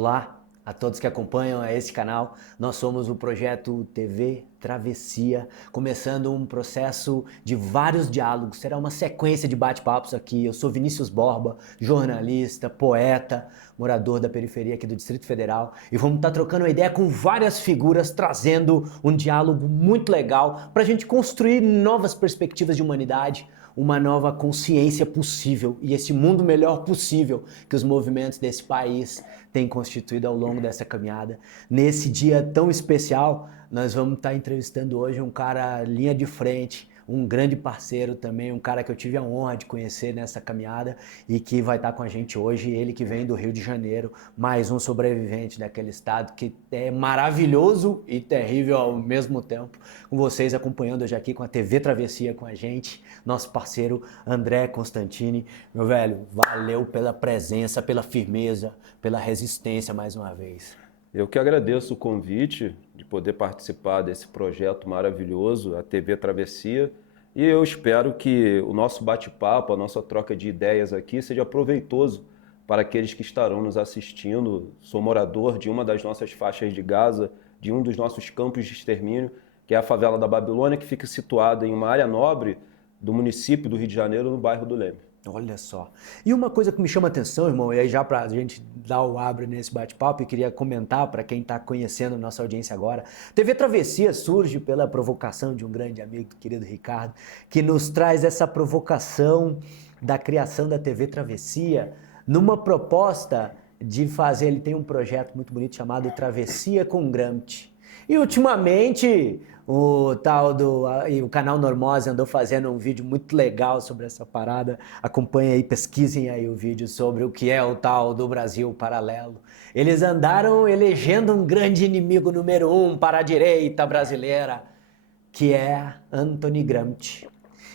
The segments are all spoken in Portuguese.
Olá a todos que acompanham esse canal. Nós somos o projeto TV Travessia, começando um processo de vários diálogos. Será uma sequência de bate-papos aqui. Eu sou Vinícius Borba, jornalista, poeta, morador da periferia aqui do Distrito Federal, e vamos estar trocando uma ideia com várias figuras, trazendo um diálogo muito legal para a gente construir novas perspectivas de humanidade, uma nova consciência possível e esse mundo melhor possível que os movimentos desse país têm constituído ao longo dessa caminhada. Nesse dia tão especial, nós vamos estar entrevistando hoje um cara linha de frente, um grande parceiro também, um cara que eu tive a honra de conhecer nessa caminhada e que vai estar com a gente hoje, ele que vem do Rio de Janeiro, mais um sobrevivente daquele estado que é maravilhoso e terrível ao mesmo tempo. Com vocês acompanhando hoje aqui com a TV Travessia com a gente, nosso parceiro André Constantini. Meu velho, valeu pela presença, pela firmeza, pela resistência mais uma vez. Eu que agradeço o convite de poder participar desse projeto maravilhoso, a TV Travessia, e eu espero que o nosso bate-papo, a nossa troca de ideias aqui seja proveitoso para aqueles que estarão nos assistindo. Sou morador de uma das nossas faixas de Gaza, de um dos nossos campos de extermínio, que é a favela da Babilônia, que fica situada em uma área nobre do município do Rio de Janeiro, no bairro do Leme. Olha só. E uma coisa que me chama a atenção, irmão, e aí já para a gente dar o abre nesse bate-papo, eu queria comentar para quem está conhecendo nossa audiência agora. TV Travessia surge pela provocação de um grande amigo, querido Ricardo, que nos traz essa provocação da criação da TV Travessia numa proposta de fazer, ele tem um projeto muito bonito chamado Travessia com Gramsci. E ultimamente o canal Normose andou fazendo um vídeo muito legal sobre essa parada. Acompanhem aí, pesquisem aí o vídeo sobre o que é o tal do Brasil paralelo. Eles andaram elegendo um grande inimigo número 1 para a direita brasileira, que é Antony Gramsci.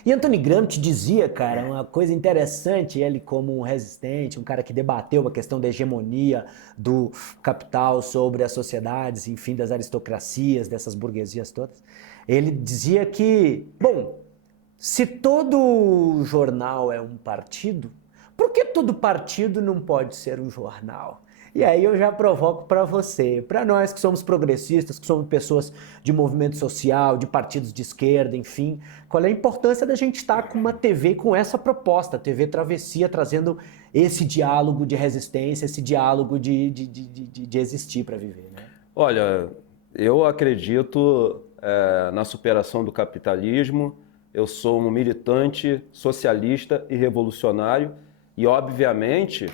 E Antony Gramsci dizia, cara, uma coisa interessante, ele como um resistente, um cara que debateu a questão da hegemonia do capital sobre as sociedades, enfim, das aristocracias, dessas burguesias todas. Ele dizia que, bom, se todo jornal é um partido, por que todo partido não pode ser um jornal? E aí eu já provoco para você, para nós que somos progressistas, que somos pessoas de movimento social, de partidos de esquerda, enfim, qual é a importância da gente estar com uma TV com essa proposta, TV Travessia, trazendo esse diálogo de resistência, esse diálogo de existir para viver, né? Olha, eu acredito na superação do capitalismo, eu sou um militante socialista e revolucionário e, obviamente,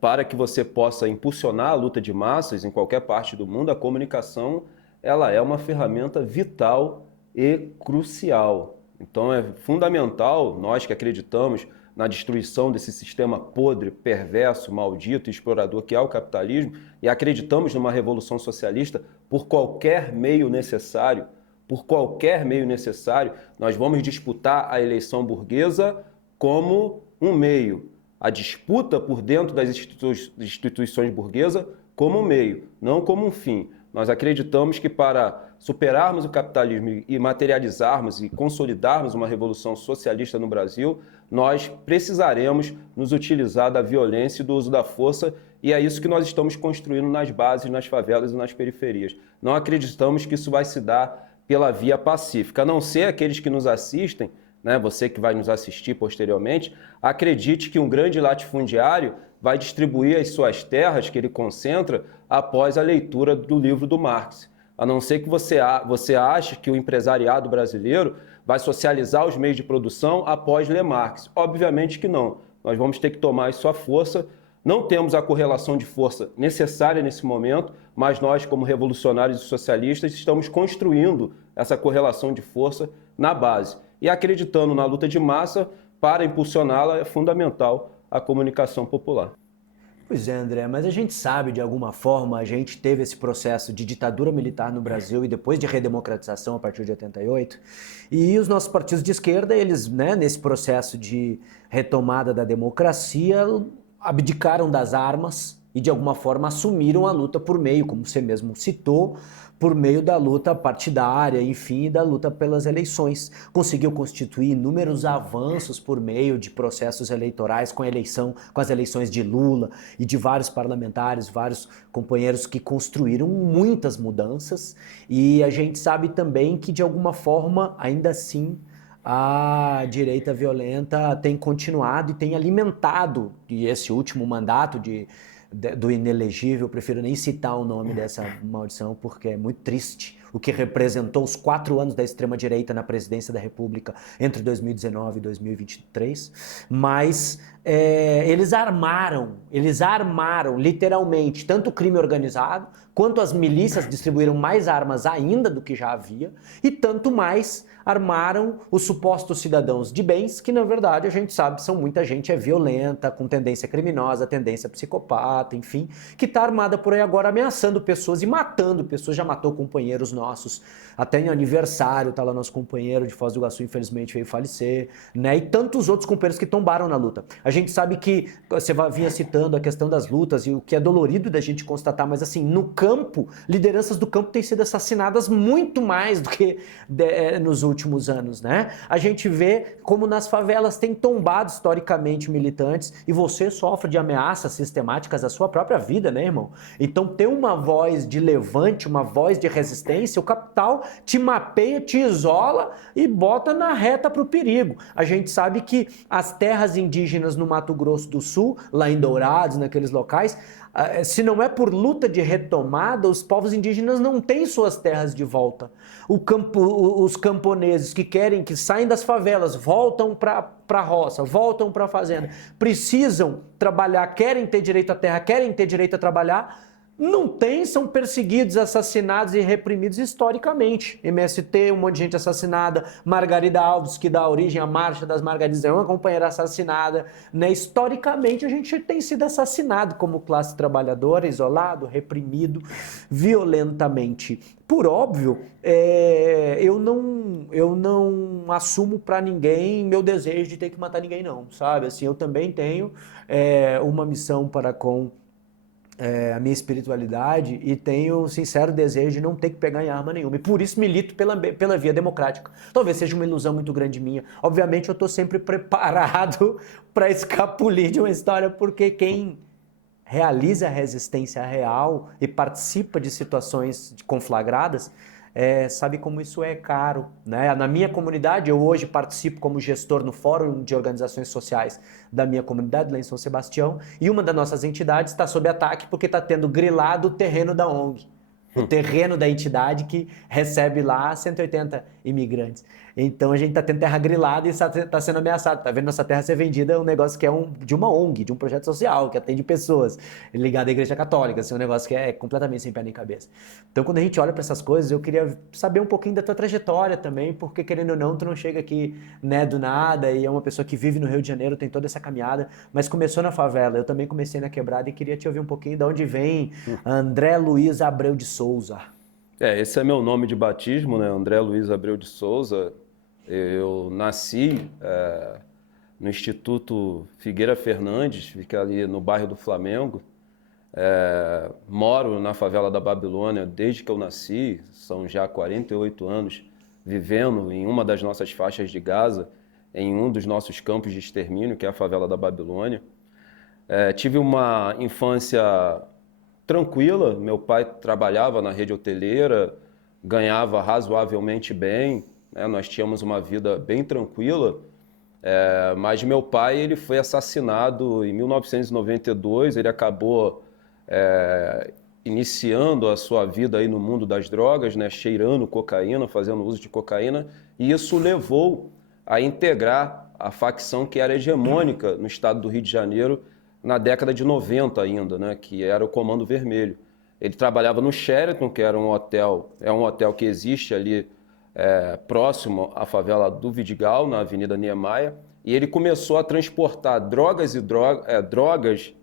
para que você possa impulsionar a luta de massas em qualquer parte do mundo, a comunicação ela é uma ferramenta vital e crucial. Então é fundamental, nós que acreditamos na destruição desse sistema podre, perverso, maldito e explorador que é o capitalismo, e acreditamos numa revolução socialista por qualquer meio necessário, nós vamos disputar a eleição burguesa como um meio. A disputa por dentro das instituições burguesas como um meio, não como um fim. Nós acreditamos que para superarmos o capitalismo e materializarmos e consolidarmos uma revolução socialista no Brasil, nós precisaremos nos utilizar da violência e do uso da força, e é isso que nós estamos construindo nas bases, nas favelas e nas periferias. Não acreditamos que isso vai se dar pela via pacífica, a não ser aqueles que nos assistem, né, você que vai nos assistir posteriormente, acredite que um grande latifundiário vai distribuir as suas terras que ele concentra após a leitura do livro do Marx. A não ser que você ache que o empresariado brasileiro vai socializar os meios de produção após ler Marx. Obviamente que não. Nós vamos ter que tomar isso à força. Não temos a correlação de força necessária nesse momento, mas nós, como revolucionários e socialistas, estamos construindo essa correlação de força na base. E acreditando na luta de massa, para impulsioná-la é fundamental a comunicação popular. Pois é, André, mas a gente sabe, de alguma forma, a gente teve esse processo de ditadura militar no Brasil e depois de redemocratização a partir de 88, e os nossos partidos de esquerda, eles, né, nesse processo de retomada da democracia, abdicaram das armas, e de alguma forma assumiram a luta por meio, como você mesmo citou, por meio da luta partidária, enfim, da luta pelas eleições. Conseguiu constituir inúmeros avanços por meio de processos eleitorais com as eleições de Lula e de vários parlamentares, vários companheiros que construíram muitas mudanças, e a gente sabe também que de alguma forma, ainda assim, a direita violenta tem continuado e tem alimentado, e esse último mandato do inelegível, eu prefiro nem citar o nome dessa maldição, porque é muito triste o que representou os 4 anos da extrema-direita na presidência da República entre 2019 e 2023, mas eles armaram literalmente tanto o crime organizado, quanto as milícias distribuíram mais armas ainda do que já havia, e tanto mais armaram os supostos cidadãos de bens, que na verdade a gente sabe são muita gente violenta, com tendência criminosa, tendência psicopata, enfim, que está armada por aí agora ameaçando pessoas e matando pessoas, já matou companheiros nossos, até em aniversário tá lá nosso companheiro de Foz do Iguaçu, infelizmente veio falecer, né, e tantos outros companheiros que tombaram na luta. A gente sabe que, você vinha citando a questão das lutas e o que é dolorido da gente constatar, mas assim, no campo, lideranças do campo têm sido assassinadas muito mais do que nos últimos anos, né? A gente vê como nas favelas tem tombado historicamente militantes e você sofre de ameaças sistemáticas à sua própria vida, né, irmão? Então ter uma voz de levante, uma voz de resistência, o capital te mapeia, te isola e bota na reta pro perigo. A gente sabe que as terras indígenas no Mato Grosso do Sul, lá em Dourados, naqueles locais, se não é por luta de retomada, os povos indígenas não têm suas terras de volta. Os camponeses que saem das favelas, voltam para a roça, voltam para a fazenda, precisam trabalhar, querem ter direito à terra, querem ter direito a trabalhar, não tem, são perseguidos, assassinados e reprimidos historicamente. MST, um monte de gente assassinada, Margarida Alves, que dá origem à Marcha das Margaridas, é uma companheira assassinada, né? Historicamente a gente tem sido assassinado como classe trabalhadora, isolado, reprimido violentamente. Por óbvio, eu não assumo para ninguém meu desejo de ter que matar ninguém não, sabe? Assim, eu também tenho uma missão para com a minha espiritualidade e tenho um sincero desejo de não ter que pegar em arma nenhuma. E por isso milito pela via democrática. Talvez seja uma ilusão muito grande minha. Obviamente eu estou sempre preparado para escapulir de uma história, porque quem realiza a resistência real e participa de situações conflagradas sabe como isso é caro, né? Na minha comunidade, eu hoje participo como gestor no Fórum de Organizações Sociais da minha comunidade, lá em São Sebastião, e uma das nossas entidades está sob ataque porque está tendo grilado o terreno da ONG, o terreno da entidade que recebe lá 180 imigrantes. Então a gente está tendo terra grilada e está sendo ameaçado. Está vendo nossa terra ser vendida, um negócio que é de uma ONG, de um projeto social, que atende pessoas, ligado à Igreja Católica, assim, um negócio que é completamente sem pé nem cabeça. Então quando a gente olha para essas coisas, eu queria saber um pouquinho da tua trajetória também, porque querendo ou não, tu não chega aqui, né, do nada, e é uma pessoa que vive no Rio de Janeiro, tem toda essa caminhada, mas começou na favela, eu também comecei na quebrada e queria te ouvir um pouquinho de onde vem André Luiz Abreu de Souza. Esse é meu nome de batismo, né? André Luiz Abreu de Souza. Eu nasci no Instituto Figueira Fernandes, fica ali no bairro do Flamengo. Moro na favela da Babilônia desde que eu nasci, são já 48 anos vivendo em uma das nossas faixas de Gaza, em um dos nossos campos de extermínio, que é a favela da Babilônia. Tive uma infância tranquila, meu pai trabalhava na rede hoteleira, ganhava razoavelmente bem, né? Nós tínhamos uma vida bem tranquila, mas meu pai ele foi assassinado em 1992, ele acabou iniciando a sua vida aí no mundo das drogas, né? Cheirando cocaína, fazendo uso de cocaína, e isso levou a integrar a facção que era hegemônica no estado do Rio de Janeiro, na década de 90 ainda, né, que era o Comando Vermelho. Ele trabalhava no Sheraton, que era um hotel que existe ali próximo à favela do Vidigal, na Avenida Niemeyer, e ele começou a transportar drogas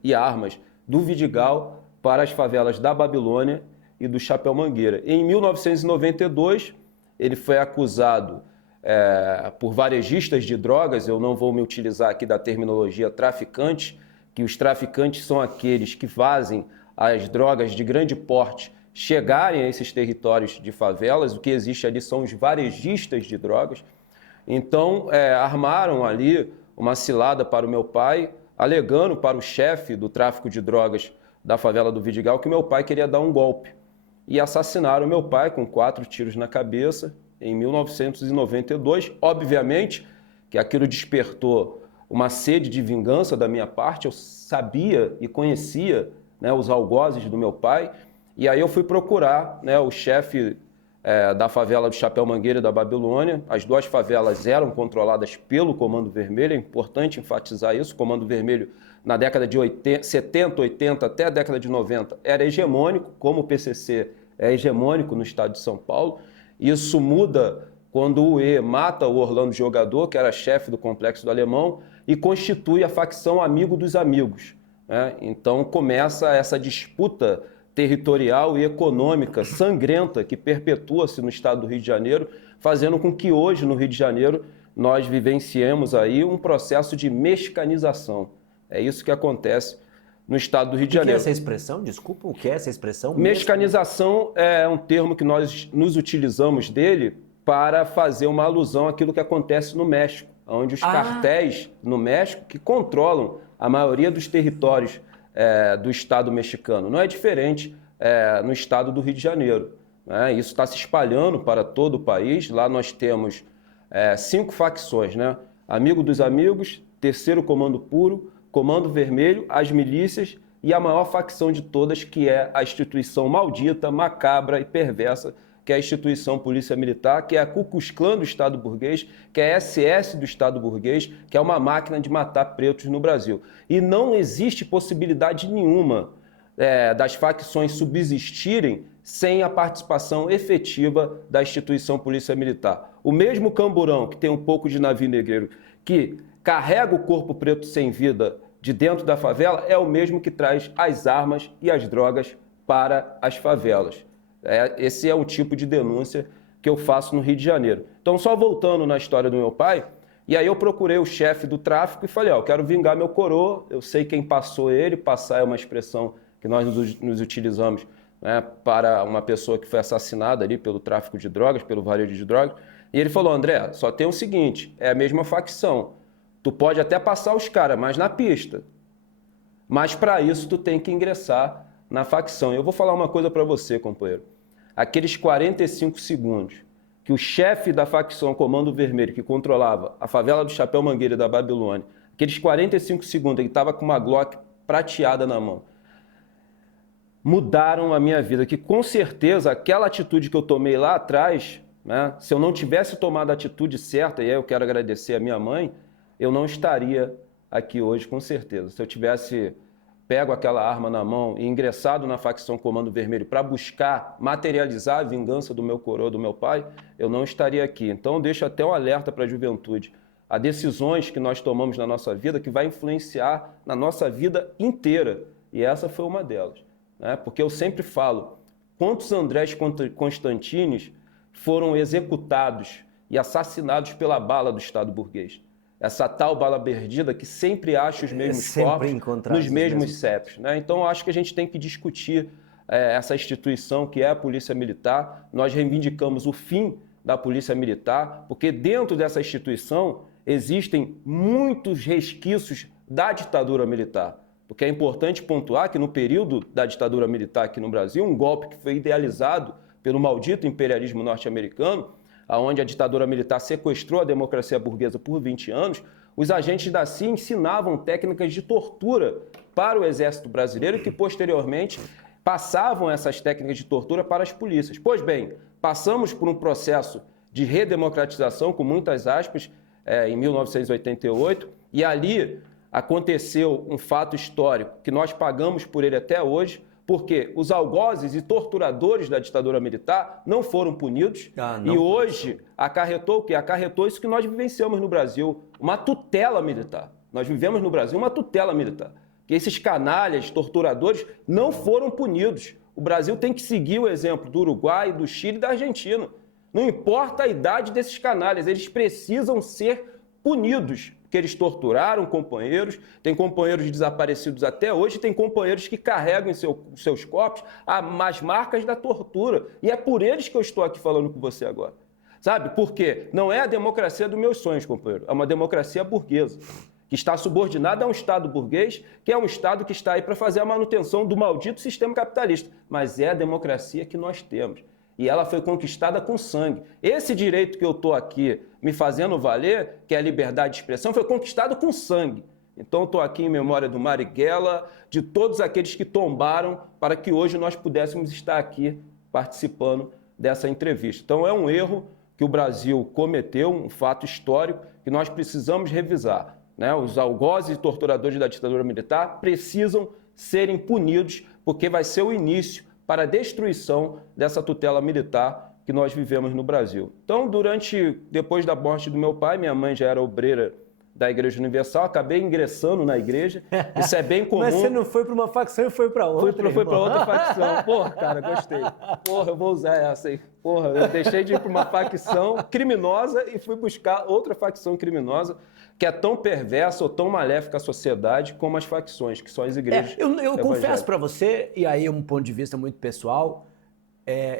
e armas do Vidigal para as favelas da Babilônia e do Chapéu Mangueira. Em 1992, ele foi acusado por varejistas de drogas, eu não vou me utilizar aqui da terminologia traficante, que os traficantes são aqueles que fazem as drogas de grande porte chegarem a esses territórios de favelas. O que existe ali são os varejistas de drogas. Então, armaram ali uma cilada para o meu pai, alegando para o chefe do tráfico de drogas da favela do Vidigal que meu pai queria dar um golpe. E assassinaram meu pai com 4 tiros na cabeça em 1992. Obviamente que aquilo despertou uma sede de vingança da minha parte. Eu sabia e conhecia, né, os algozes do meu pai. E aí eu fui procurar, né, o chefe da favela do Chapéu Mangueira e da Babilônia. As 2 favelas eram controladas pelo Comando Vermelho, é importante enfatizar isso. O Comando Vermelho, na década de 70, 80 até a década de 90, era hegemônico, como o PCC é hegemônico no estado de São Paulo. Isso muda quando o UE mata o Orlando Jogador, que era chefe do Complexo do Alemão, e constitui a facção Amigo dos Amigos, né? Então começa essa disputa territorial e econômica sangrenta que perpetua-se no estado do Rio de Janeiro, fazendo com que hoje no Rio de Janeiro nós vivenciemos aí um processo de mexicanização. É isso que acontece no estado do Rio de Janeiro. O que é essa expressão? Desculpa, o que é essa expressão? Mexicanização é um termo que nós nos utilizamos dele para fazer uma alusão àquilo que acontece no México, onde os cartéis no México que controlam a maioria dos territórios do Estado mexicano. Não é diferente no estado do Rio de Janeiro, né? Isso está se espalhando para todo o país. Lá nós temos 5 facções, né? Amigo dos Amigos, Terceiro Comando Puro, Comando Vermelho, as milícias e a maior facção de todas, que é a instituição maldita, macabra e perversa, que é a instituição Polícia Militar, que é a Ku Klux Klan do Estado burguês, que é a SS do Estado burguês, que é uma máquina de matar pretos no Brasil. E não existe possibilidade nenhuma das facções subsistirem sem a participação efetiva da instituição Polícia Militar. O mesmo camburão, que tem um pouco de navio negreiro, que carrega o corpo preto sem vida de dentro da favela, é o mesmo que traz as armas e as drogas para as favelas. Esse é um tipo de denúncia que eu faço no Rio de Janeiro. Então, só voltando na história do meu pai, e aí eu procurei o chefe do tráfico e falei, eu quero vingar meu coroa, eu sei quem passou ele, passar é uma expressão que nós nos utilizamos, né, para uma pessoa que foi assassinada ali pelo tráfico de drogas, pelo varejo de drogas. E ele falou, André, só tem o seguinte, é a mesma facção, tu pode até passar os caras, mas na pista. Mas para isso tu tem que ingressar na facção. Eu vou falar uma coisa para você, companheiro. Aqueles 45 segundos que o chefe da facção Comando Vermelho, que controlava a favela do Chapéu Mangueira e da Babilônia, aqueles 45 segundos ele estava com uma Glock prateada na mão, mudaram a minha vida, que com certeza aquela atitude que eu tomei lá atrás, né, se eu não tivesse tomado a atitude certa, e aí eu quero agradecer a minha mãe, eu não estaria aqui hoje, com certeza. Se eu tivesse pego aquela arma na mão e ingressado na facção Comando Vermelho para buscar materializar a vingança do meu coroa, do meu pai, eu não estaria aqui. Então, eu deixo até um alerta para a juventude. Há decisões que nós tomamos na nossa vida que vai influenciar na nossa vida inteira. E essa foi uma delas, né? Porque eu sempre falo, quantos Andrés Constantines foram executados e assassinados pela bala do Estado burguês? Essa tal bala perdida que sempre acha os mesmos corpos nos mesmos CEPs, né? Então, acho que a gente tem que discutir essa instituição que é a Polícia Militar. Nós reivindicamos o fim da Polícia Militar, porque dentro dessa instituição existem muitos resquícios da ditadura militar. Porque é importante pontuar que no período da ditadura militar aqui no Brasil, um golpe que foi idealizado pelo maldito imperialismo norte-americano, onde a ditadura militar sequestrou a democracia burguesa por 20 anos, os agentes da CIA ensinavam técnicas de tortura para o exército brasileiro que, posteriormente, passavam essas técnicas de tortura para as polícias. Pois bem, passamos por um processo de redemocratização, com muitas aspas, em 1988, e ali aconteceu um fato histórico que nós pagamos por ele até hoje, porque os algozes e torturadores da ditadura militar não foram punidos e hoje acarretou o quê? Acarretou isso que nós vivenciamos no Brasil, uma tutela militar. Nós vivemos no Brasil uma tutela militar, que esses canalhas, torturadores, não foram punidos. O Brasil tem que seguir o exemplo do Uruguai, do Chile e da Argentina. Não importa a idade desses canalhas, eles precisam ser punidos, que eles torturaram companheiros, tem companheiros desaparecidos até hoje, tem companheiros que carregam em seus corpos as marcas da tortura. E é por eles que eu estou aqui falando com você agora. Sabe? Porque não é a democracia dos meus sonhos, companheiro, é uma democracia burguesa, que está subordinada a um Estado burguês, que é um Estado que está aí para fazer a manutenção do maldito sistema capitalista. Mas é a democracia que nós temos. E ela foi conquistada com sangue. Esse direito que eu estou aqui me fazendo valer, que é a liberdade de expressão, foi conquistado com sangue. Então, estou aqui em memória do Marighella, de todos aqueles que tombaram para que hoje nós pudéssemos estar aqui participando dessa entrevista. Então, é um erro que o Brasil cometeu, um fato histórico que nós precisamos revisar. Né? Os algozes e torturadores da ditadura militar precisam serem punidos, porque vai ser o início para a destruição dessa tutela militar que nós vivemos no Brasil. Então, depois da morte do meu pai, minha mãe já era obreira da Igreja Universal, acabei ingressando na igreja, isso é bem comum. Mas você não foi para uma facção e foi para outra? Foi para outra facção. Porra, cara, gostei. Porra, eu vou usar essa aí. Porra, eu deixei de ir para uma facção criminosa e fui buscar outra facção criminosa que é tão perversa ou tão maléfica à sociedade como as facções, que são as igrejas. Eu confesso para você, e aí um ponto de vista muito pessoal,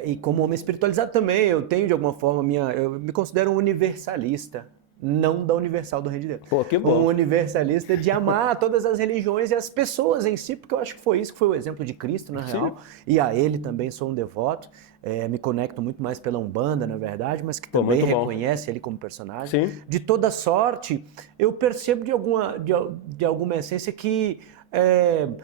e como homem espiritualizado também, eu tenho de alguma forma, eu me considero um universalista. Não da Universal do Reino de Deus. Pô, que bom. Um universalista de amar todas as religiões e as pessoas em si, porque eu acho que foi isso que foi o exemplo de Cristo, na real. E a ele também sou um devoto. Me conecto muito mais pela Umbanda, na verdade, mas que também reconhece ele como personagem. Sim. De toda sorte, eu percebo de alguma essência que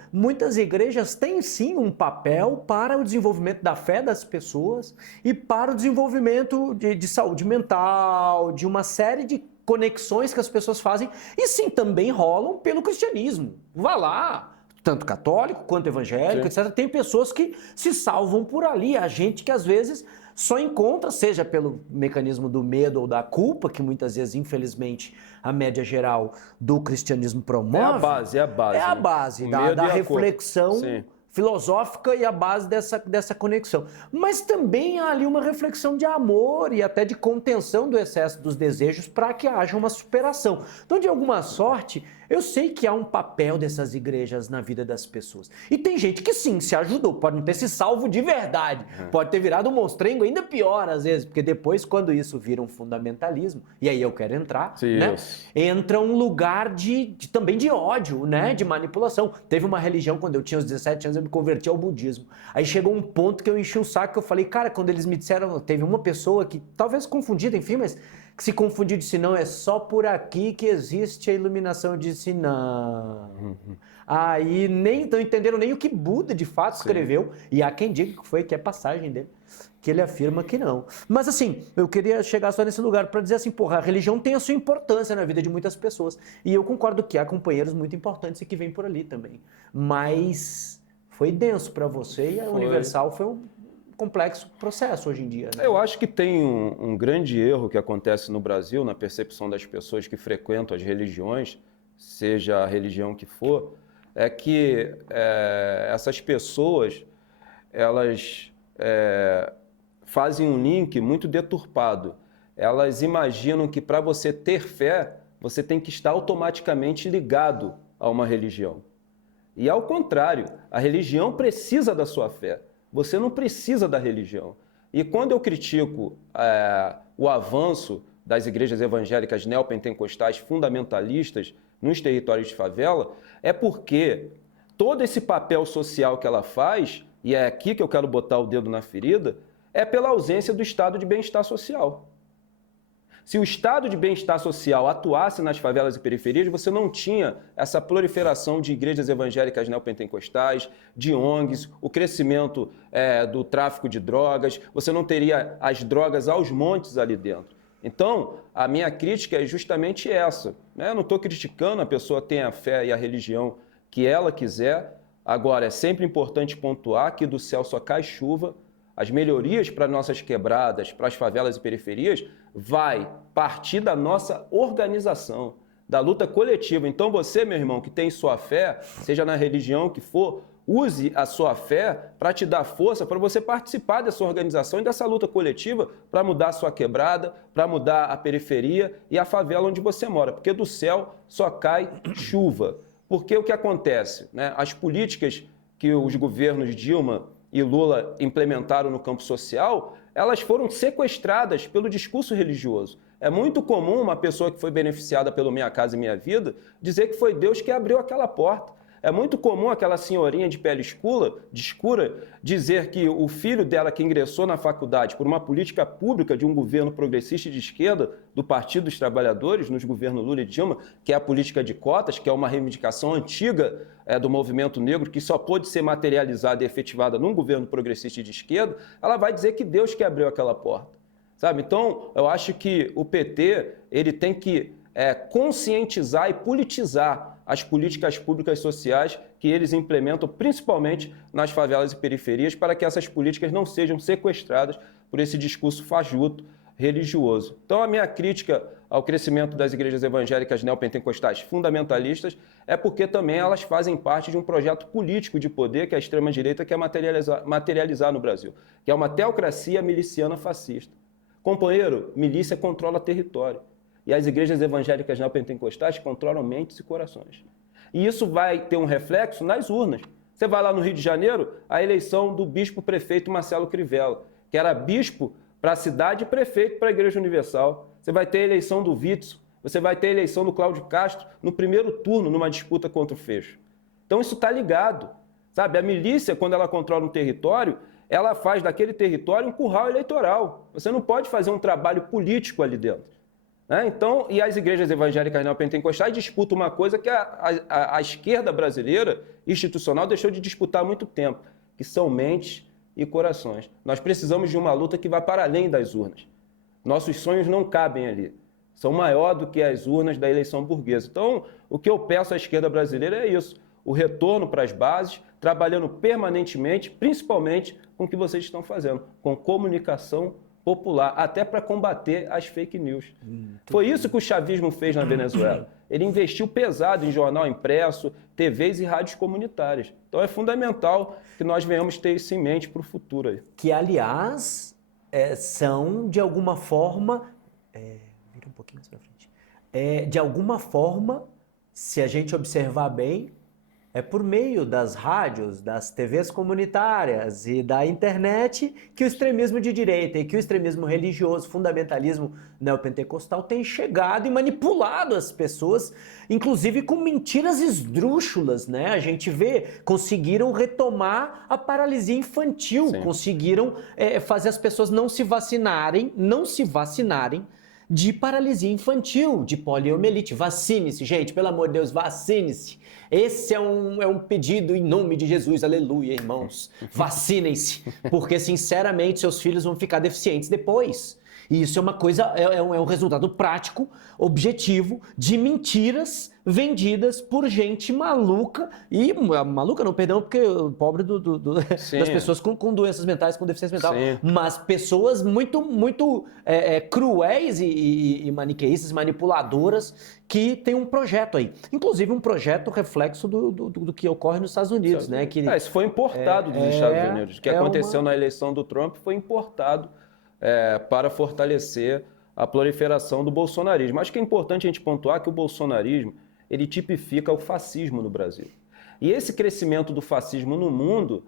muitas igrejas têm sim um papel para o desenvolvimento da fé das pessoas e para o desenvolvimento de saúde mental, de uma série de conexões que as pessoas fazem e sim também rolam pelo cristianismo. Vá lá, tanto católico quanto evangélico, etc. Tem pessoas que se salvam por ali, a gente que às vezes só encontra, seja pelo mecanismo do medo ou da culpa, que muitas vezes, infelizmente, a média geral do cristianismo promove. É a base. É a base da reflexão filosófica e a base dessa conexão. Mas também há ali uma reflexão de amor e até de contenção do excesso dos desejos para que haja uma superação. Então, de alguma sorte, eu sei que há um papel dessas igrejas na vida das pessoas. E tem gente que sim, se ajudou, pode não ter se salvo de verdade, pode ter virado um monstrengo ainda pior às vezes, porque depois quando isso vira um fundamentalismo, e aí eu quero entrar, né, entra um lugar também de ódio, né, de manipulação. Teve uma religião, quando eu tinha uns 17 anos, eu me converti ao budismo. Aí chegou um ponto que eu enchi o saco, que eu falei, cara, quando eles me disseram, teve uma pessoa que, talvez confundida, enfim, mas que se confundiu, disse, não, é só por aqui que existe a iluminação. Eu disse, não. Aí não entenderam nem o que Buda de fato escreveu, e há quem diga que é passagem dele, que ele afirma que não. Mas assim, eu queria chegar só nesse lugar para dizer assim, porra, a religião tem a sua importância na vida de muitas pessoas, e eu concordo que há companheiros muito importantes e que vêm por ali também, mas foi denso para você e a Universal foi um complexo processo hoje em dia. Né? Eu acho que tem um grande erro que acontece no Brasil, na percepção das pessoas que frequentam as religiões, seja a religião que for, é que essas pessoas, elas fazem um link muito deturpado. Elas imaginam que para você ter fé, você tem que estar automaticamente ligado a uma religião. E ao contrário, a religião precisa da sua fé. Você não precisa da religião. E quando eu critico o avanço das igrejas evangélicas neopentecostais fundamentalistas nos territórios de favela, é porque todo esse papel social que ela faz, e é aqui que eu quero botar o dedo na ferida, é pela ausência do estado de bem-estar social. Se o estado de bem-estar social atuasse nas favelas e periferias, você não tinha essa proliferação de igrejas evangélicas neopentecostais, de ONGs, o crescimento do tráfico de drogas, você não teria as drogas aos montes ali dentro. Então, a minha crítica é justamente essa. Né? Eu não estou criticando, a pessoa tem a fé e a religião que ela quiser. Agora, é sempre importante pontuar que do céu só cai chuva. As melhorias para nossas quebradas, para as favelas e periferias, vai partir da nossa organização, da luta coletiva. Então você, meu irmão, que tem sua fé, seja na religião que for, use a sua fé para te dar força, para você participar dessa organização e dessa luta coletiva para mudar a sua quebrada, para mudar a periferia e a favela onde você mora. Porque do céu só cai chuva. Porque o que acontece? Né? As políticas que os governos Dilma e Lula implementaram no campo social, elas foram sequestradas pelo discurso religioso. É muito comum uma pessoa que foi beneficiada pelo Minha Casa e Minha Vida dizer que foi Deus que abriu aquela porta. É muito comum aquela senhorinha de pele escura dizer que o filho dela que ingressou na faculdade por uma política pública de um governo progressista de esquerda, do Partido dos Trabalhadores, nos governos Lula e Dilma, que é a política de cotas, que é uma reivindicação antiga do movimento negro, que só pôde ser materializada e efetivada num governo progressista de esquerda, ela vai dizer que Deus que abriu aquela porta. Sabe? Então, eu acho que o PT ele tem que conscientizar e politizar as políticas públicas sociais que eles implementam, principalmente nas favelas e periferias, para que essas políticas não sejam sequestradas por esse discurso fajuto religioso. Então, a minha crítica ao crescimento das igrejas evangélicas neopentecostais fundamentalistas é porque também elas fazem parte de um projeto político de poder que a extrema-direita quer materializar no Brasil, que é uma teocracia miliciana fascista. Companheiro, milícia controla território. E as igrejas evangélicas neopentecostais controlam mentes e corações. E isso vai ter um reflexo nas urnas. Você vai lá no Rio de Janeiro, a eleição do bispo-prefeito Marcelo Crivella, que era bispo para a cidade e prefeito para a Igreja Universal. Você vai ter a eleição do Witzel, você vai ter a eleição do Cláudio Castro no primeiro turno, numa disputa contra o Freixo. Então isso está ligado. Sabe? A milícia, quando ela controla um território, ela faz daquele território um curral eleitoral. Você não pode fazer um trabalho político ali dentro. Então, e as igrejas evangélicas neopentecostais disputam uma coisa que a esquerda brasileira institucional deixou de disputar há muito tempo, que são mentes e corações. Nós precisamos de uma luta que vá para além das urnas. Nossos sonhos não cabem ali, são maior do que as urnas da eleição burguesa. Então, o que eu peço à esquerda brasileira é isso, o retorno para as bases, trabalhando permanentemente, principalmente com o que vocês estão fazendo, com comunicação popular, até para combater as fake news. Foi isso que o chavismo fez na Venezuela. Ele investiu pesado em jornal impresso, TVs e rádios comunitárias. Então é fundamental que nós venhamos ter isso em mente para o futuro. Aí. Que, aliás, são, de alguma forma... vira um pouquinho mais para frente. De alguma forma, se a gente observar bem, é por meio das rádios, das TVs comunitárias e da internet que o extremismo de direita e que o extremismo religioso, fundamentalismo neopentecostal tem chegado e manipulado as pessoas, inclusive com mentiras esdrúxulas, né? A gente vê, conseguiram retomar a paralisia infantil, Sim. Conseguiram fazer as pessoas não se vacinarem de paralisia infantil, de poliomielite. Vacine-se, gente, pelo amor de Deus, vacine-se. Esse é um pedido em nome de Jesus, aleluia, irmãos. Vacinem-se, porque, sinceramente, seus filhos vão ficar deficientes depois. E isso é uma coisa, é um resultado prático, objetivo, de mentiras vendidas por gente maluca, e maluca não, perdão, porque o pobre das pessoas com doenças mentais, com deficiência mental, Sim. Mas pessoas muito cruéis e maniqueístas, manipuladoras, que tem um projeto aí. Inclusive um projeto reflexo do que ocorre nos Estados Unidos, né? Que, isso foi importado dos Estados Unidos. O que aconteceu na eleição do Trump foi importado para fortalecer a proliferação do bolsonarismo. Acho que é importante a gente pontuar que o bolsonarismo ele tipifica o fascismo no Brasil. E esse crescimento do fascismo no mundo,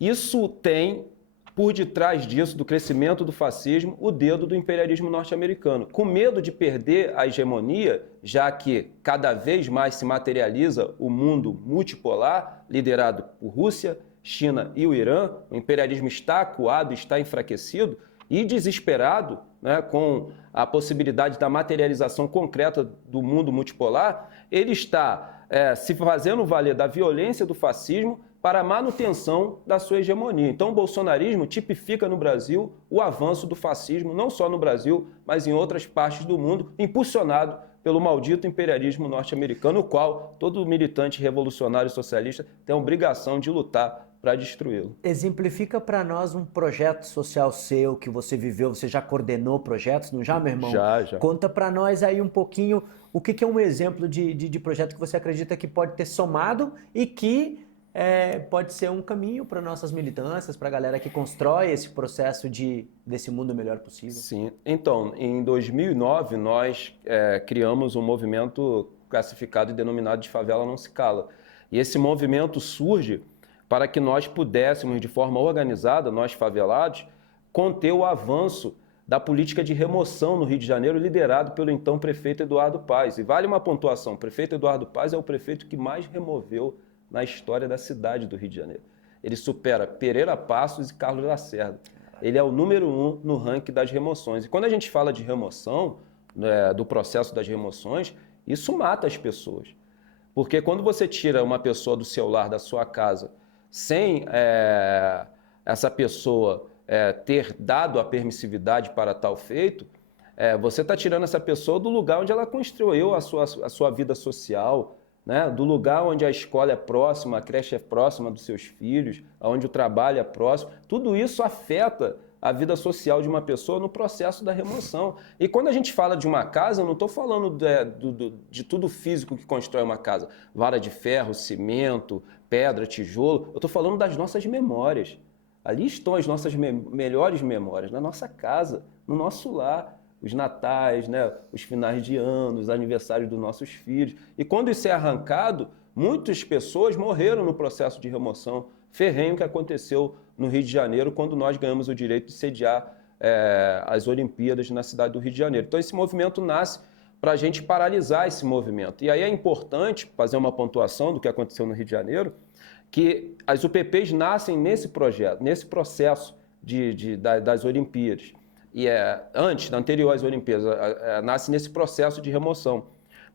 isso tem por detrás disso, do crescimento do fascismo, o dedo do imperialismo norte-americano. Com medo de perder a hegemonia, já que cada vez mais se materializa o mundo multipolar, liderado por Rússia, China e o Irã, o imperialismo está acuado, está enfraquecido, e desesperado, né, com a possibilidade da materialização concreta do mundo multipolar, ele está se fazendo valer da violência do fascismo para a manutenção da sua hegemonia. Então, o bolsonarismo tipifica no Brasil o avanço do fascismo, não só no Brasil, mas em outras partes do mundo, impulsionado pelo maldito imperialismo norte-americano, o qual todo militante revolucionário socialista tem a obrigação de lutar para destruí-lo. Exemplifica para nós um projeto social seu que você viveu, você já coordenou projetos, não já, meu irmão? Já. Conta para nós aí um pouquinho o que é um exemplo de projeto que você acredita que pode ter somado e que pode ser um caminho para nossas militâncias, para a galera que constrói esse processo desse mundo melhor possível. Sim. Então, em 2009, nós criamos um movimento classificado e denominado de Favela Não Se Cala. E esse movimento surge para que nós pudéssemos, de forma organizada, nós favelados, conter o avanço da política de remoção no Rio de Janeiro, liderado pelo então prefeito Eduardo Paes. E vale uma pontuação, o prefeito Eduardo Paes é o prefeito que mais removeu na história da cidade do Rio de Janeiro. Ele supera Pereira Passos e Carlos Lacerda. Ele é o número 1 no ranking das remoções. E quando a gente fala de remoção, do processo das remoções, isso mata as pessoas. Porque quando você tira uma pessoa do seu lar, da sua casa, sem essa pessoa ter dado a permissividade para tal feito, você está tirando essa pessoa do lugar onde ela construiu a sua vida social, né? Do lugar onde a escola é próxima, a creche é próxima dos seus filhos, onde o trabalho é próximo. Tudo isso afeta a vida social de uma pessoa no processo da remoção. E quando a gente fala de uma casa, eu não estou falando de tudo físico que constrói uma casa. Vara de ferro, cimento, pedra, tijolo. Eu estou falando das nossas memórias. Ali estão as nossas melhores memórias, na nossa casa, no nosso lar. Os natais, né? Os finais de ano, os aniversários dos nossos filhos. E quando isso é arrancado, muitas pessoas morreram no processo de remoção ferrenho que aconteceu no Rio de Janeiro, quando nós ganhamos o direito de sediar as Olimpíadas na cidade do Rio de Janeiro. Então esse movimento nasce para a gente paralisar esse movimento. E aí é importante fazer uma pontuação do que aconteceu no Rio de Janeiro, que as UPPs nascem nesse projeto, nesse processo das Olimpíadas. E anterior às Olimpíadas, nasce nesse processo de remoção.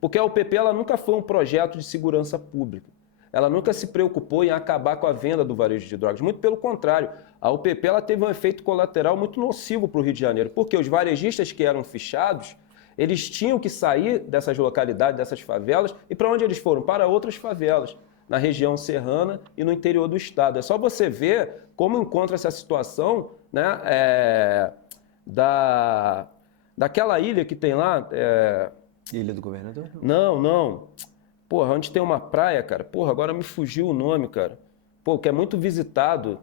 Porque a UPP ela nunca foi um projeto de segurança pública. Ela nunca se preocupou em acabar com a venda do varejo de drogas. Muito pelo contrário, a UPP ela teve um efeito colateral muito nocivo para o Rio de Janeiro. Porque os varejistas que eram fichados, eles tinham que sair dessas localidades, dessas favelas, e para onde eles foram? Para outras favelas, na região serrana e no interior do estado. É só você ver como encontra essa situação, né? Daquela ilha que tem lá... Ilha do Governador? Não. Porra, onde tem uma praia, cara. Porra, agora me fugiu o nome, cara. Pô, que é muito visitado.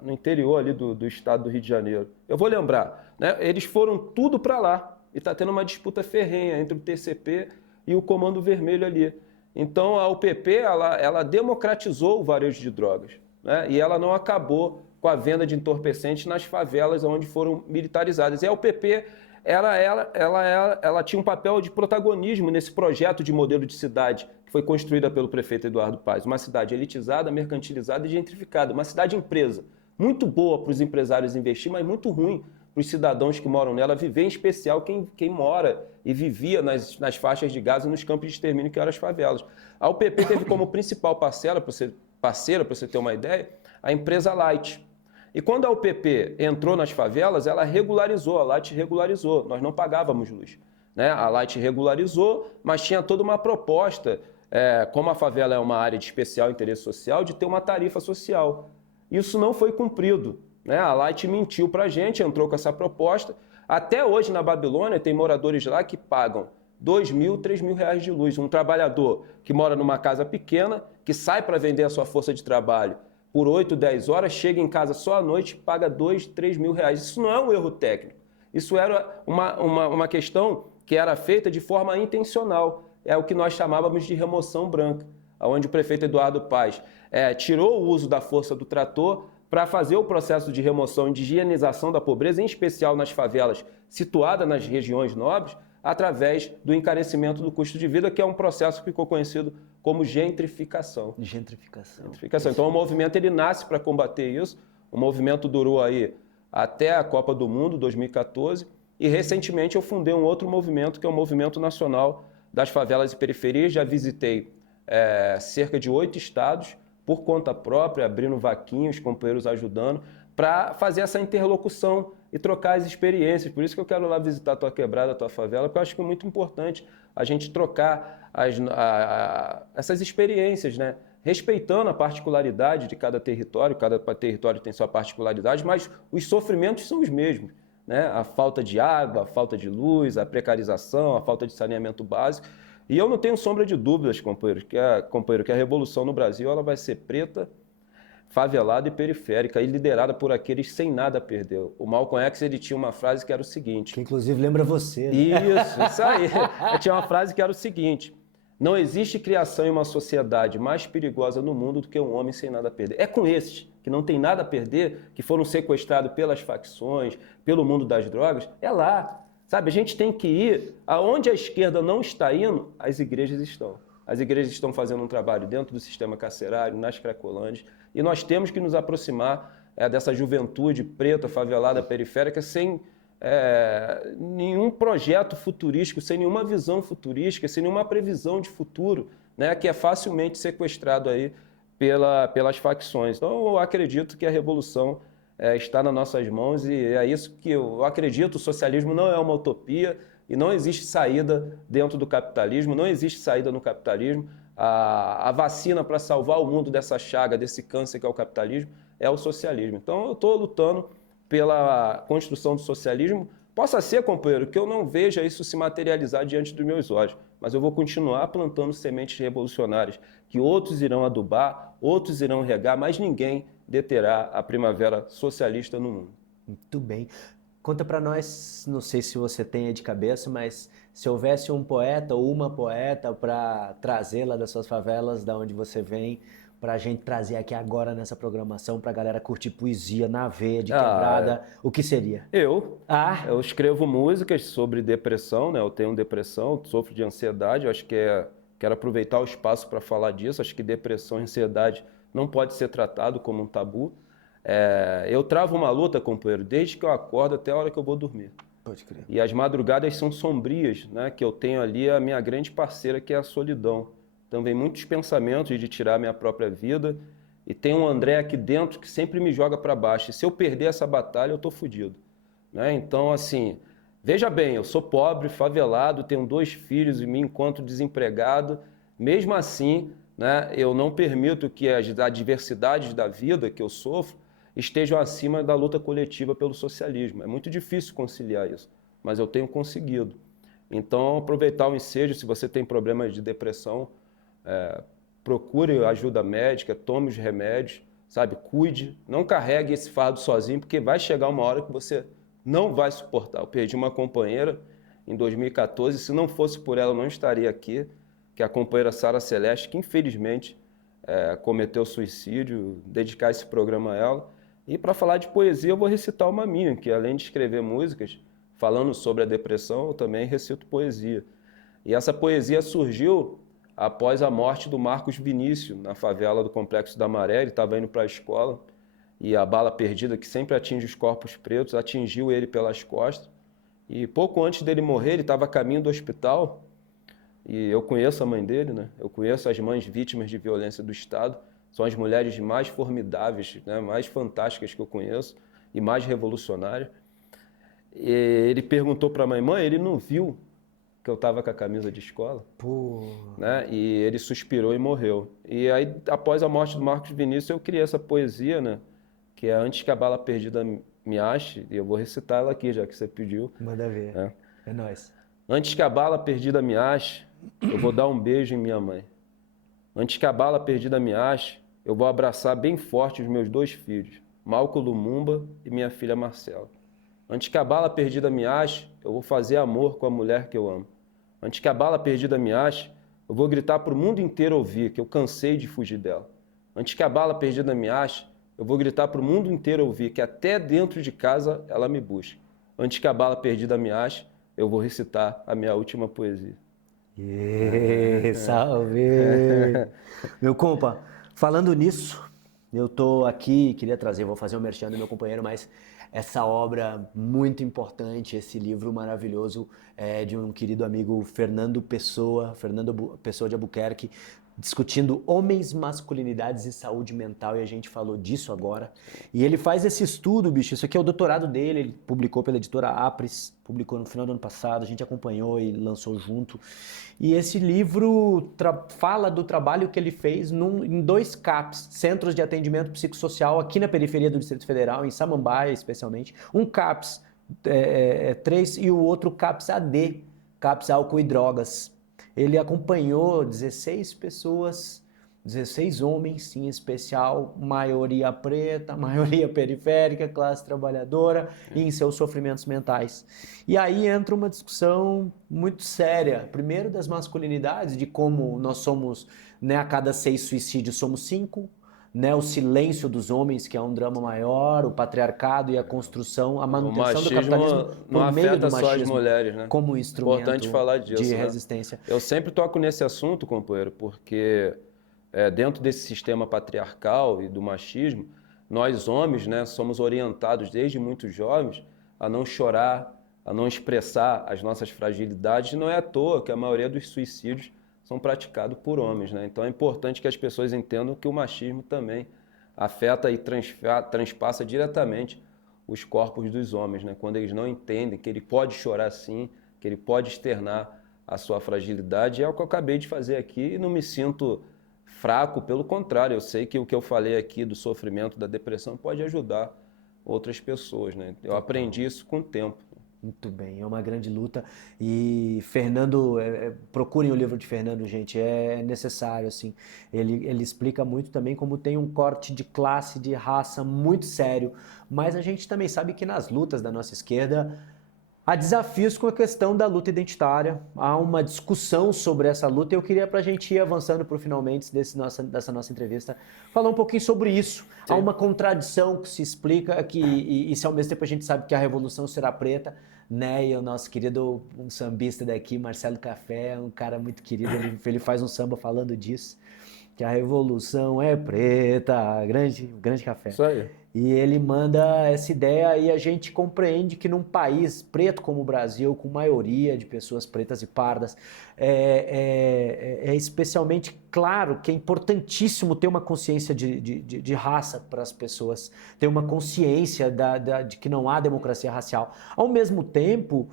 No interior ali do estado do Rio de Janeiro. Eu vou lembrar, né? Eles foram tudo para lá. E tá tendo uma disputa ferrenha entre o TCP e o Comando Vermelho ali. Então a UPP, ela democratizou o varejo de drogas, né? E ela não acabou com a venda de entorpecentes nas favelas onde foram militarizadas. E a UPP, ela tinha um papel de protagonismo nesse projeto de modelo de cidade que foi construída pelo prefeito Eduardo Paes. Uma cidade elitizada, mercantilizada e gentrificada. Uma cidade empresa. Muito boa para os empresários investir, mas muito ruim para os cidadãos que moram nela viver, em especial quem mora e vivia nas faixas de Gaza e nos campos de extermínio que eram as favelas. A UPP teve como principal parceira, para você ter uma ideia, a empresa Light. E quando a UPP entrou nas favelas, ela regularizou, a Light regularizou. Nós não pagávamos luz, né? A Light regularizou, mas tinha toda uma proposta, como a favela é uma área de especial interesse social, de ter uma tarifa social. Isso não foi cumprido, né? A Light mentiu para a gente, entrou com essa proposta. Até hoje, na Babilônia, tem moradores lá que pagam R$2.000, R$3.000 de luz. Um trabalhador que mora numa casa pequena, que sai para vender a sua força de trabalho por 8, 10 horas, chega em casa só à noite e paga R$2.000, R$3.000. Isso não é um erro técnico. Isso era uma questão que era feita de forma intencional. É o que nós chamávamos de remoção branca, onde o prefeito Eduardo Paes tirou o uso da força do trator para fazer o processo de remoção e de higienização da pobreza, em especial nas favelas situadas nas regiões nobres, através do encarecimento do custo de vida, que é um processo que ficou conhecido como gentrificação. Gentrificação. Então o movimento ele nasce para combater isso. O movimento durou aí até a Copa do Mundo, 2014, e recentemente eu fundei um outro movimento, que é o Movimento Nacional das Favelas e Periferias. Já visitei cerca de 8 estados, por conta própria, abrindo vaquinhas, companheiros ajudando, para fazer essa interlocução e trocar as experiências. Por isso que eu quero lá visitar a tua quebrada, a tua favela, porque eu acho que é muito importante a gente trocar essas experiências, né? respeitando a particularidade de cada território tem sua particularidade, mas os sofrimentos são os mesmos, né? A falta de água, a falta de luz, a precarização, a falta de saneamento básico. E eu não tenho sombra de dúvidas, companheiro, que a revolução no Brasil ela vai ser preta, favelada e periférica, e liderada por aqueles sem nada a perder. O Malcolm X ele tinha uma frase que era o seguinte... Que inclusive lembra você, né? Isso aí. Eu tinha uma frase que era o seguinte: não existe criação em uma sociedade mais perigosa no mundo do que um homem sem nada a perder. É com esses que não tem nada a perder, que foram sequestrados pelas facções, pelo mundo das drogas, é lá. Sabe, a gente tem que ir aonde a esquerda não está indo, as igrejas estão. As igrejas estão fazendo um trabalho dentro do sistema carcerário, nas Cracolândias, e nós temos que nos aproximar dessa juventude preta, favelada, periférica, sem nenhum projeto futurístico, sem nenhuma visão futurística, sem nenhuma previsão de futuro, né, que é facilmente sequestrado aí pelas facções. Então, eu acredito que a revolução está nas nossas mãos e é isso que eu acredito. O socialismo não é uma utopia e não existe saída dentro do capitalismo, não existe saída no capitalismo. A vacina para salvar o mundo dessa chaga, desse câncer que é o capitalismo, é o socialismo. Então, eu estou lutando pela construção do socialismo. Possa ser, companheiro, que eu não veja isso se materializar diante dos meus olhos, mas eu vou continuar plantando sementes revolucionárias que outros irão adubar, outros irão regar, mas ninguém deterá a primavera socialista no mundo. Muito bem. Conta para nós, não sei se você tem aí de cabeça, mas se houvesse um poeta ou uma poeta para trazê-la das suas favelas, da onde você vem, para a gente trazer aqui agora nessa programação, para a galera curtir poesia na veia, de quebrada, o que seria? Eu escrevo músicas sobre depressão, né? Eu tenho depressão, sofro de ansiedade, eu acho que quero aproveitar o espaço para falar disso. Acho que depressão e ansiedade não pode ser tratado como um tabu. Eu travo uma luta, companheiro, desde que eu acordo até a hora que eu vou dormir. Pode crer. E as madrugadas são sombrias, né? Que eu tenho ali a minha grande parceira, que é a solidão. Então vem muitos pensamentos de tirar minha própria vida. E tem um André aqui dentro que sempre me joga para baixo. E se eu perder essa batalha, eu tô fodido, né? Então, assim, veja bem, eu sou pobre, favelado, tenho 2 filhos e me encontro desempregado. Mesmo assim, né, eu não permito que as adversidades da vida que eu sofro estejam acima da luta coletiva pelo socialismo. É muito difícil conciliar isso, mas eu tenho conseguido. Então, aproveitar o ensejo, se você tem problemas de depressão, procure ajuda médica, tome os remédios, sabe? Cuide, não carregue esse fardo sozinho, porque vai chegar uma hora que você não vai suportar. Eu perdi uma companheira em 2014, se não fosse por ela, eu não estaria aqui, que é a companheira Sara Celeste, que infelizmente cometeu suicídio. Dedicar esse programa a ela. E para falar de poesia, eu vou recitar uma minha, que além de escrever músicas falando sobre a depressão, eu também recito poesia. E essa poesia surgiu após a morte do Marcos Vinícius, na favela do Complexo da Maré. Ele estava indo para a escola e a bala perdida, que sempre atinge os corpos pretos, atingiu ele pelas costas. E pouco antes dele morrer, ele estava a caminho do hospital. E eu conheço a mãe dele, né? Eu conheço as mães vítimas de violência do Estado. São as mulheres mais formidáveis, né? Mais fantásticas que eu conheço e mais revolucionárias. E ele perguntou para a mãe, ele não viu que eu estava com a camisa de escola? Pô. Né? E ele suspirou e morreu. E aí, após a morte do Marcos Vinícius, eu criei essa poesia, né? Que é Antes que a Bala Perdida Me Ache, e eu vou recitar ela aqui, já que você pediu. Manda ver. É nóis. Antes que a bala perdida me ache, eu vou dar um beijo em minha mãe. Antes que a bala perdida me ache, eu vou abraçar bem forte os meus 2 filhos, Malcolm Lumumba e minha filha Marcela. Antes que a bala perdida me ache, eu vou fazer amor com a mulher que eu amo. Antes que a bala perdida me ache, eu vou gritar para o mundo inteiro ouvir que eu cansei de fugir dela. Antes que a bala perdida me ache, eu vou gritar para o mundo inteiro ouvir que até dentro de casa ela me busca. Antes que a bala perdida me ache, eu vou recitar a minha última poesia. Salve! Meu compa, falando nisso, eu tô aqui, queria trazer, vou fazer um merchan do meu companheiro, mas essa obra muito importante, esse livro maravilhoso de um querido amigo, Fernando Pessoa de Albuquerque, discutindo homens, masculinidades e saúde mental, e a gente falou disso agora. E ele faz esse estudo, bicho, isso aqui é o doutorado dele, ele publicou pela editora Apres, publicou no final do ano passado, a gente acompanhou e lançou junto. E esse livro fala do trabalho que ele fez em 2 CAPs, Centros de Atendimento Psicossocial, aqui na periferia do Distrito Federal, em Samambaia especialmente. Um CAPS 3 e o outro CAPS AD, CAPS Álcool e Drogas. Ele acompanhou 16 pessoas, 16 homens em especial, maioria preta, maioria periférica, classe trabalhadora, e em seus sofrimentos mentais. E aí entra uma discussão muito séria, primeiro das masculinidades, de como nós somos, né, a cada 6 suicídios somos 5, né, o silêncio dos homens, que é um drama maior, o patriarcado e a construção, a manutenção do capitalismo por meio do só as machismo mulheres, né? como instrumento Importante falar disso, de né? resistência. Eu sempre toco nesse assunto, companheiro, porque dentro desse sistema patriarcal e do machismo, nós homens, né, somos orientados desde muito jovens a não chorar, a não expressar as nossas fragilidades. Não é à toa que a maioria dos suicídios são praticados por homens, né? Então é importante que as pessoas entendam que o machismo também afeta e transpassa diretamente os corpos dos homens, né? Quando eles não entendem que ele pode chorar sim, que ele pode externar a sua fragilidade. É o que eu acabei de fazer aqui e não me sinto fraco, pelo contrário, eu sei que o que eu falei aqui do sofrimento, da depressão, pode ajudar outras pessoas, né? Eu aprendi isso com o tempo. Muito bem, é uma grande luta. E Fernando, procurem o livro de Fernando, gente, é necessário, assim. Ele explica muito também como tem um corte de classe, de raça muito sério, mas a gente também sabe que nas lutas da nossa esquerda há desafios com a questão da luta identitária, há uma discussão sobre essa luta e eu queria, para a gente ir avançando para o finalmente dessa nossa entrevista, falar um pouquinho sobre isso. Sim. Há uma contradição que se explica, e se ao mesmo tempo a gente sabe que a revolução será preta, né? E o nosso querido sambista daqui, Marcelo Café, é um cara muito querido, ele faz um samba falando disso, que a revolução é preta, grande Café. Isso aí. E ele manda essa ideia e a gente compreende que num país preto como o Brasil, com maioria de pessoas pretas e pardas, é especialmente claro que é importantíssimo ter uma consciência de raça para as pessoas, ter uma consciência de que não há democracia racial. Ao mesmo tempo,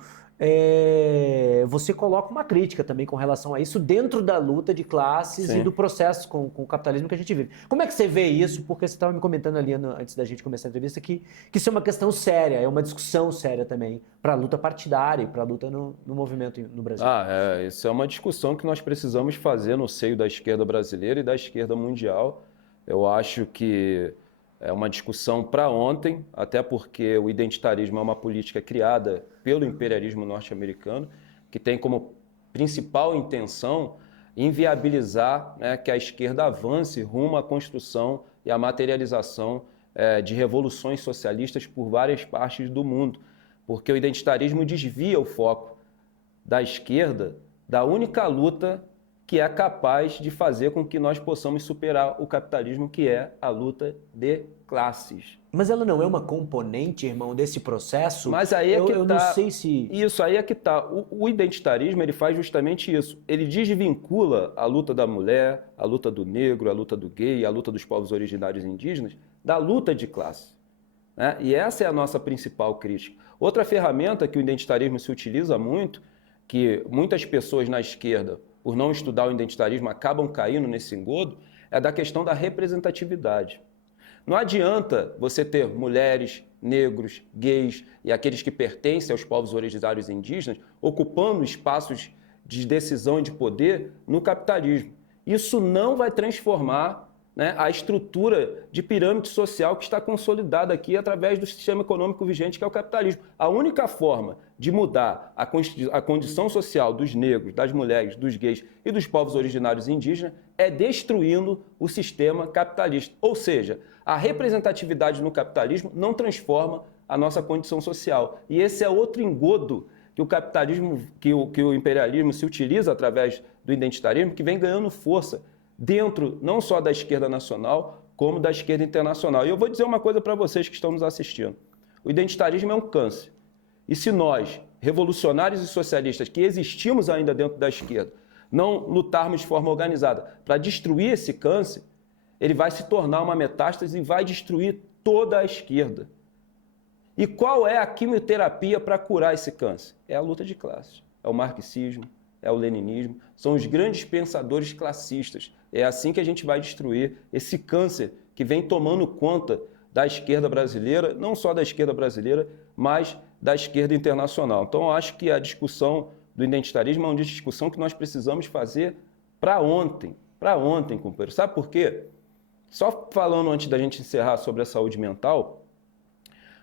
você coloca uma crítica também com relação a isso dentro da luta de classes. Sim. E do processo com o capitalismo que a gente vive. Como é que você vê isso? Porque você estava me comentando ali antes da gente começar a entrevista que isso é uma questão séria, é uma discussão séria também para a luta partidária e para a luta no movimento no Brasil. Isso é uma discussão que nós precisamos fazer no seio da esquerda brasileira e da esquerda mundial. Eu acho que é uma discussão para ontem, até porque o identitarismo é uma política criada pelo imperialismo norte-americano, que tem como principal intenção inviabilizar, né, que a esquerda avance rumo à construção e à materialização de revoluções socialistas por várias partes do mundo, porque o identitarismo desvia o foco da esquerda da única luta que é capaz de fazer com que nós possamos superar o capitalismo, que é a luta de classes. Mas ela não é uma componente, irmão, desse processo? Mas aí é que eu tá. Não sei se... Isso, aí é que tá. O identitarismo, ele faz justamente isso. Ele desvincula a luta da mulher, a luta do negro, a luta do gay, a luta dos povos originários indígenas, da luta de classe, né? E essa é a nossa principal crítica. Outra ferramenta que o identitarismo se utiliza muito, que muitas pessoas na esquerda, por não estudar o identitarismo, acabam caindo nesse engodo, é da questão da representatividade. Não adianta você ter mulheres, negros, gays e aqueles que pertencem aos povos originários indígenas ocupando espaços de decisão e de poder no capitalismo. Isso não vai transformar, né, a estrutura de pirâmide social que está consolidada aqui através do sistema econômico vigente, que é o capitalismo. A única forma de mudar a condição social dos negros, das mulheres, dos gays e dos povos originários indígenas é destruindo o sistema capitalista. Ou seja, a representatividade no capitalismo não transforma a nossa condição social. E esse é outro engodo que o capitalismo, que o imperialismo se utiliza através do identitarismo, que vem ganhando força dentro não só da esquerda nacional, como da esquerda internacional. E eu vou dizer uma coisa para vocês que estão nos assistindo. O identitarismo é um câncer. E se nós, revolucionários e socialistas, que existimos ainda dentro da esquerda, não lutarmos de forma organizada para destruir esse câncer, ele vai se tornar uma metástase e vai destruir toda a esquerda. E qual é a quimioterapia para curar esse câncer? É a luta de classes, é o marxismo, é o leninismo, são os grandes pensadores classistas. É assim que a gente vai destruir esse câncer que vem tomando conta da esquerda brasileira, não só da esquerda brasileira, mas da esquerda internacional. Então, eu acho que a discussão do identitarismo é uma discussão que nós precisamos fazer para ontem, companheiro. Sabe por quê? Só falando antes da gente encerrar sobre a saúde mental,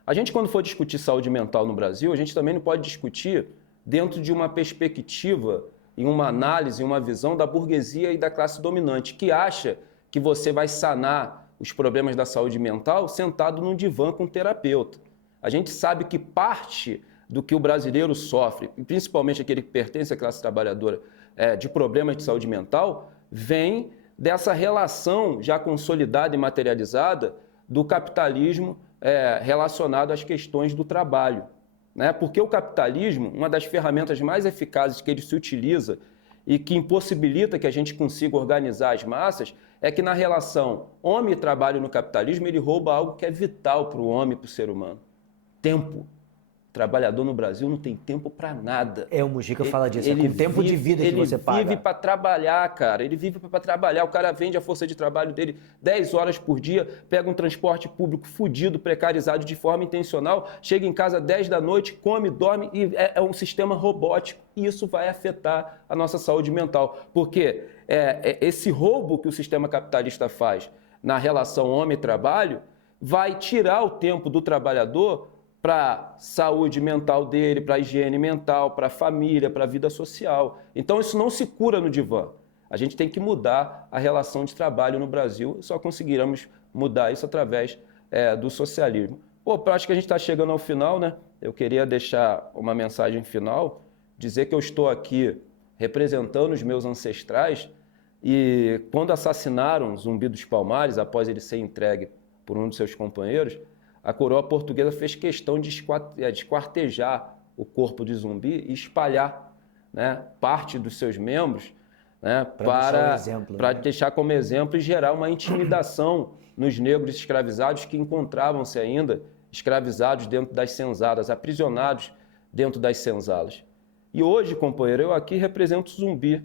a gente, quando for discutir saúde mental no Brasil, a gente também não pode discutir dentro de uma perspectiva, em uma análise, em uma visão da burguesia e da classe dominante, que acha que você vai sanar os problemas da saúde mental sentado num divã com um terapeuta. A gente sabe que parte do que o brasileiro sofre, e principalmente aquele que pertence à classe trabalhadora, de problemas de saúde mental, vem dessa relação já consolidada e materializada do capitalismo relacionado às questões do trabalho. Né? Porque o capitalismo, uma das ferramentas mais eficazes que ele se utiliza e que impossibilita que a gente consiga organizar as massas, é que na relação homem e trabalho no capitalismo, ele rouba algo que é vital para o homem e para o ser humano. Tempo. O trabalhador no Brasil não tem tempo para nada. O Mujica fala disso, com o tempo de vida que você paga. Ele vive para trabalhar, cara. Ele vive para trabalhar. O cara vende a força de trabalho dele 10 horas por dia, pega um transporte público fudido, precarizado de forma intencional, chega em casa 10 da noite, come, dorme e é um sistema robótico. E isso vai afetar a nossa saúde mental. Porque esse roubo que o sistema capitalista faz na relação homem-trabalho vai tirar o tempo do trabalhador para a saúde mental dele, para a higiene mental, para a família, para a vida social. Então isso não se cura no divã. A gente tem que mudar a relação de trabalho no Brasil, só conseguiremos mudar isso através do socialismo. Pô, acho que a gente está chegando ao final, né? Eu queria deixar uma mensagem final, dizer que eu estou aqui representando os meus ancestrais e quando assassinaram Zumbi dos Palmares, após ele ser entregue por um de seus companheiros, a coroa portuguesa fez questão de esquartejar o corpo de Zumbi e espalhar, né, parte dos seus membros, né, para deixar como exemplo e gerar uma intimidação nos negros escravizados que encontravam-se ainda escravizados dentro das senzalas, aprisionados dentro das senzalas. E hoje, companheiro, eu aqui represento Zumbi.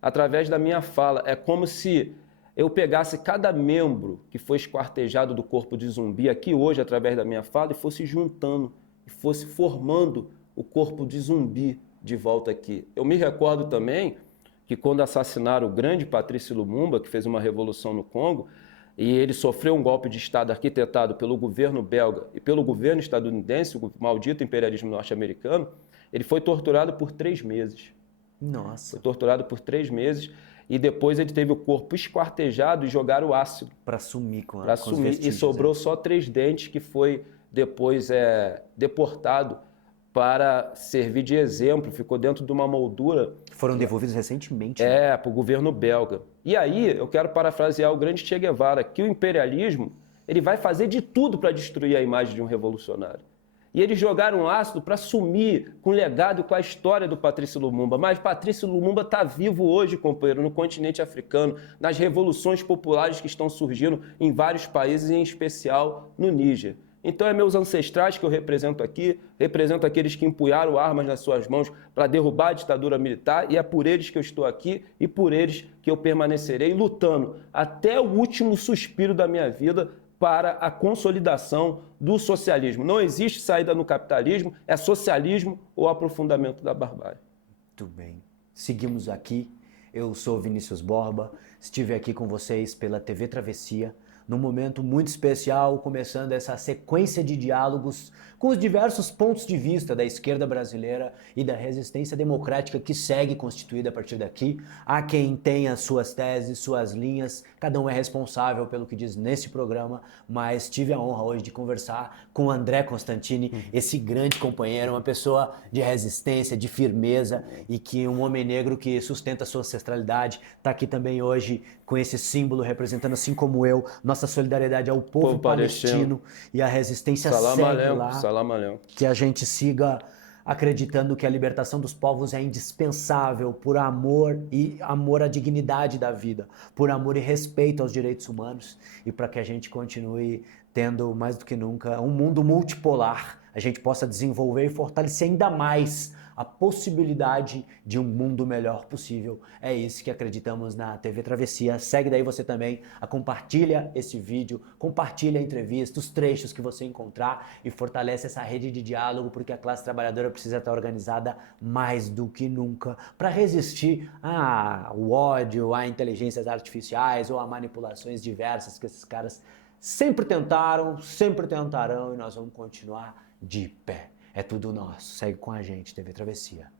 Através da minha fala, é como se eu pegasse cada membro que foi esquartejado do corpo de Zumbi aqui hoje, através da minha fala, e fosse juntando, e fosse formando o corpo de Zumbi de volta aqui. Eu me recordo também que quando assassinaram o grande Patrice Lumumba, que fez uma revolução no Congo, e ele sofreu um golpe de Estado arquitetado pelo governo belga e pelo governo estadunidense, o maldito imperialismo norte-americano, ele foi torturado por 3 meses. Nossa. Foi torturado por 3 meses. E depois ele teve o corpo esquartejado e jogaram ácido. Para sumir com os vestígios. E sobrou só 3 dentes, que foi depois deportado para servir de exemplo. Ficou dentro de uma moldura. Foram devolvidos recentemente. Para o governo belga. E aí eu quero parafrasear o grande Che Guevara, que o imperialismo ele vai fazer de tudo para destruir a imagem de um revolucionário. E eles jogaram ácido para sumir com o legado e com a história do Patrice Lumumba. Mas Patrice Lumumba está vivo hoje, companheiro, no continente africano, nas revoluções populares que estão surgindo em vários países, em especial no Níger. Então é meus ancestrais que eu represento aqueles que empunharam armas nas suas mãos para derrubar a ditadura militar, e é por eles que eu estou aqui e por eles que eu permanecerei lutando até o último suspiro da minha vida para a consolidação do socialismo. Não existe saída no capitalismo, é socialismo ou aprofundamento da barbárie. Muito bem. Seguimos aqui. Eu sou Vinícius Borba, estive aqui com vocês pela TV Travessia, num momento muito especial, começando essa sequência de diálogos com os diversos pontos de vista da esquerda brasileira e da resistência democrática que segue constituída a partir daqui. Há quem tenha suas teses, suas linhas, cada um é responsável pelo que diz nesse programa, mas tive a honra hoje de conversar com André Constantini, esse grande companheiro, uma pessoa de resistência, de firmeza e que um homem negro que sustenta a sua ancestralidade, está aqui também hoje com esse símbolo representando, assim como eu, nossa solidariedade ao povo palestino e a resistência segue lá. Salam alaikum. Que a gente siga acreditando que a libertação dos povos é indispensável por amor e amor à dignidade da vida, por amor e respeito aos direitos humanos e para que a gente continue tendo mais do que nunca um mundo multipolar, a gente possa desenvolver e fortalecer ainda mais a possibilidade de um mundo melhor possível. É isso que acreditamos na TV Travessia. Segue daí você também, compartilha esse vídeo, compartilha a entrevista, os trechos que você encontrar e fortalece essa rede de diálogo, porque a classe trabalhadora precisa estar organizada mais do que nunca para resistir ao ódio, a inteligências artificiais ou a manipulações diversas que esses caras sempre tentaram, sempre tentarão e nós vamos continuar de pé. É tudo nosso. Segue com a gente, TV Travessia.